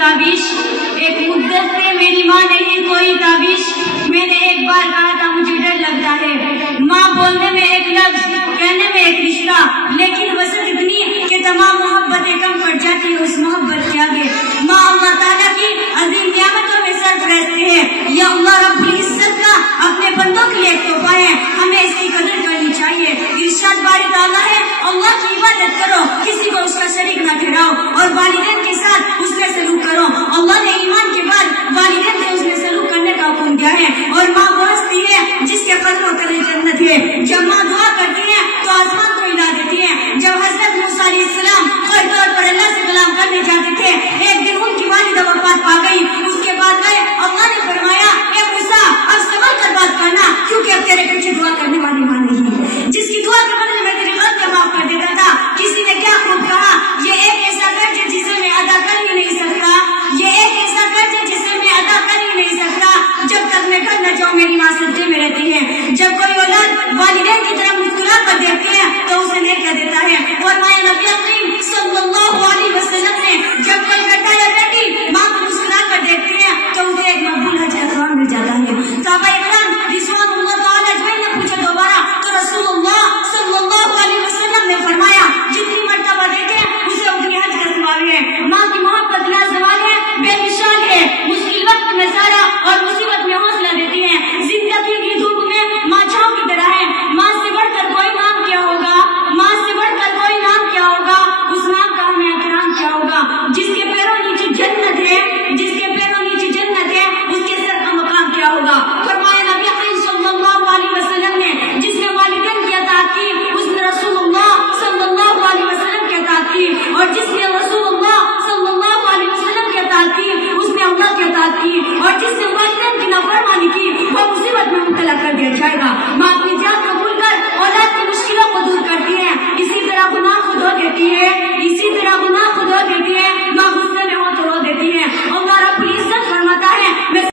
تابش، ایک مدت سے میری ماں نہیں کوئی تابش، میں نے ایک بار کہا تھا مجھے ڈر لگتا ہے، ماں بولنے میں ایک لفظ کہنے میں ایک رشتہ، لیکن وسعت اتنی کہ تمام محبتیں کم پڑ جاتی ہے اس محبت